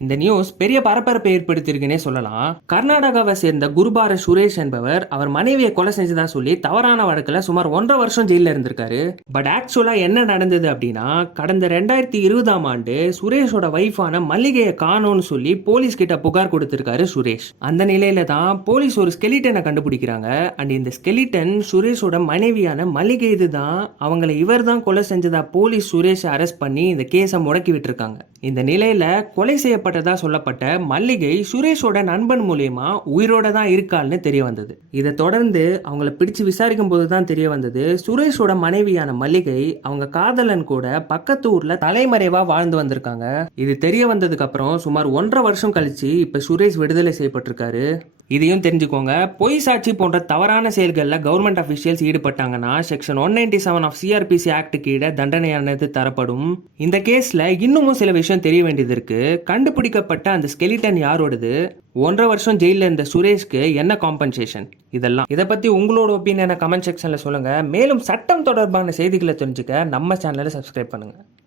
இந்த நியூஸ் பெரிய பரபரப்பை ஏற்படுத்தியிருக்குன்னே சொல்லலாம். கர்நாடகாவை சேர்ந்த குருபார சுரேஷ் என்பவர் அவர் மனைவியை கொலை செஞ்சதா சொல்லி தவறான வழக்குல சுமார் 1.5 வருஷம் ஜெயில இருந்திருக்காரு. பட் ஆக்சுவலா என்ன நடந்தது அப்படின்னா, கடந்த 2020ஆம் ஆண்டு சுரேஷோட வைஃபான மல்லிகையை காணோம்னு சொல்லி போலீஸ் கிட்ட புகார் கொடுத்திருக்காரு சுரேஷ். அந்த நிலையில தான் போலீஸ் ஒரு ஸ்கெலிட்டனை கண்டுபிடிக்கிறாங்க. அண்ட் இந்த ஸ்கெலிட்டன் சுரேஷோட மனைவியான மல்லிகை இதுதான், அவங்களை இவர் தான் கொலை செஞ்சதா போலீஸ் சுரேஷை அரெஸ்ட் பண்ணி இந்த கேஸை முடக்கி விட்டுருக்காங்க. இந்த நிலையில கொலை செய்யப்பட்டதா சொல்லப்பட்ட மல்லிகை சுரேஷோட நண்பன் மூலியமா உயிரோட தான் இருக்காள்னு தெரிய வந்தது. இதை தொடர்ந்து அவங்கள பிடிச்சு விசாரிக்கும் போது தான் தெரிய வந்தது, சுரேஷோட மனைவியான மல்லிகை அவங்க காதலன் கூட பக்கத்து ஊர்ல தலைமறைவா வாழ்ந்து வந்திருக்காங்க. இது தெரிய வந்ததுக்கு அப்புறம் சுமார் 1.5 வருஷம் கழிச்சு இப்ப சுரேஷ் விடுதலை செய்யப்பட்டிருக்காரு. இதையும் தெரிஞ்சுக்கோங்க, பொய் சாட்சி போன்ற தவறான செயல்களில் கவர்மெண்ட் அஃபிஷியல்ஸ் ஈடுபட்டாங்கன்னா செக்ஷன் 197 ஆஃப் சிஆர்பிசி ஆக்ட் கீழே தண்டனையானது தரப்படும். இந்த கேஸ்ல இன்னமும் சில விஷயம் தெரிய வேண்டியது இருக்கு. கண்டுபிடிக்கப்பட்ட அந்த ஸ்கெலிட்டன் யாரோடது, 1.5 வருஷம் ஜெயிலில் இருந்த சுரேஷ்க்கு என்ன காம்பன்சேஷன், இதெல்லாம் இதை பத்தி உங்களோட ஒப்பீனியனை கமெண்ட் செக்ஷன்ல சொல்லுங்க. மேலும் சட்டம் தொடர்பான செய்திகளை தெரிஞ்சுக்க நம்ம சேனலை சப்ஸ்கிரைப் பண்ணுங்க.